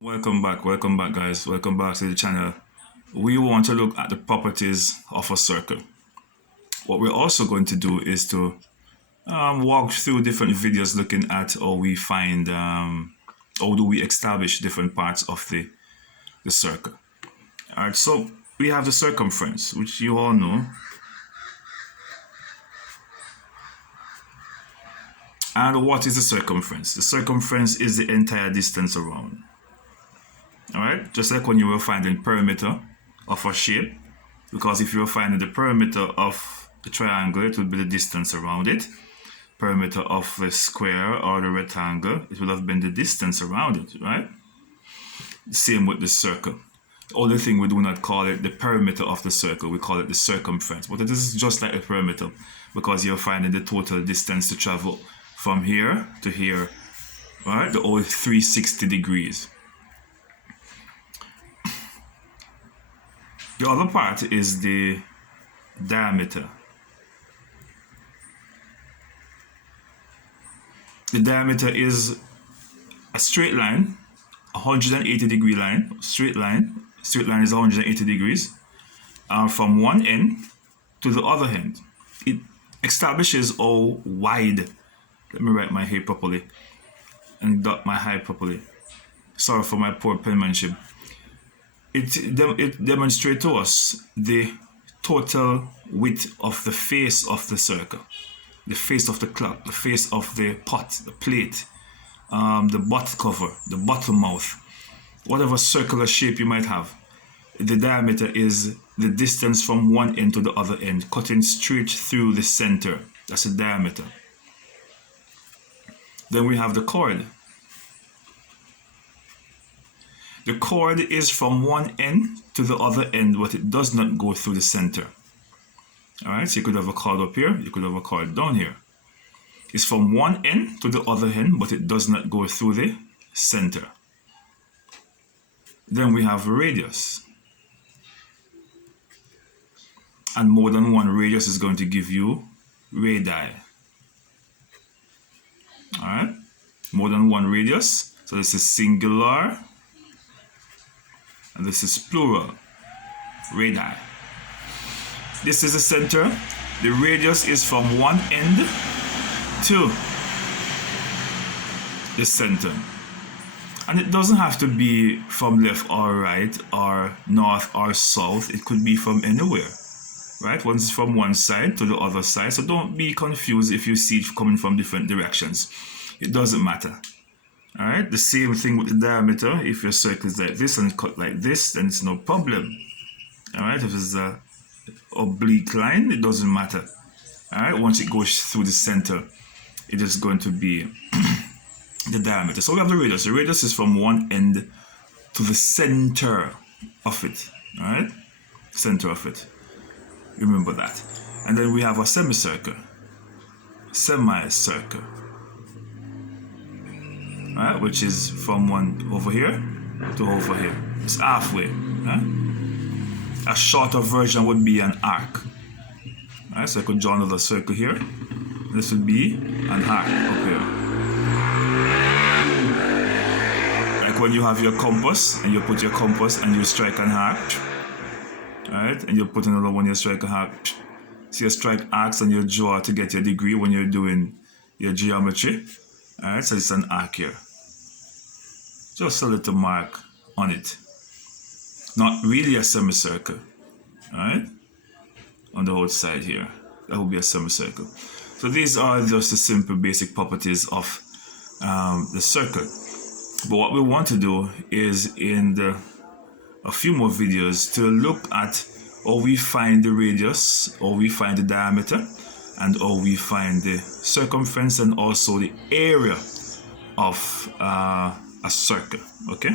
Welcome back guys, welcome back to the channel. We want to look at the properties of a circle. What we're also going to do is to walk through different videos looking at how we find, how do we establish different parts of the circle. Alright, so we have the circumference, which you all know. And what is the circumference? The circumference is the entire distance around. Alright, just like when you were finding perimeter of a shape, because if you were finding the perimeter of the triangle, it would be the distance around it. Perimeter of the square or the rectangle, it would have been the distance around it, right? Same with the circle. The only thing we do not call it the perimeter of the circle, we call it the circumference. But it is just like a perimeter, because you're finding the total distance to travel from here to here, right? The whole 360 degrees. The other part is the diameter. The diameter is a straight line, 180 degree line, straight line. Straight line is 180 degrees from one end to the other end. It establishes how wide. Let me write my hair properly and dot my eye properly. Sorry for my poor penmanship. It demonstrates to us the total width of the face of the circle, the face of the clock, the face of the pot, the plate, the butt cover, the bottom mouth, whatever circular shape you might have. The diameter is the distance from one end to the other end, cutting straight through the center. That's the diameter. Then we have the chord. The chord is from one end to the other end, but it does not go through the center. Alright, so you could have a chord up here, you could have a chord down here. It's from one end to the other end, but it does not go through the center. Then we have radius. And more than one radius is going to give you radii. Alright, more than one radius. So this is singular. And this is plural, radii. This is the center. The radius is from one end to the center. And it doesn't have to be from left or right or north or south. It could be from anywhere, right? Once it's from one side to the other side. So don't be confused if you see it coming from different directions. It doesn't matter. Alright, the same thing with the diameter. If your circle is like this and cut like this, then it's no problem. Alright, if it's a oblique line, it doesn't matter. Alright, once it goes through the center, it is going to be the diameter. So we have the radius. The radius is from one end to the center of it. Alright, center of it. Remember that. And then we have a semicircle. Semicircle. Right, which is from one over here to over here. It's halfway. Right? A shorter version would be an arc. Right, so I could draw another circle here. This would be an arc up here. Like when you have your compass and you put your compass and you strike an arc. Right, and you put another one, you strike an arc. So you strike arcs and you draw to get your degree when you're doing your geometry. Alright, so it's an arc here. Just a little mark on it. Not really a semicircle. Alright? On the outside here. That will be a semicircle. So these are just the simple basic properties of the circle. But what we want to do is in a few more videos to look at how we find the radius, how we find the diameter, and how we find the circumference and also the area of a circle. Okay.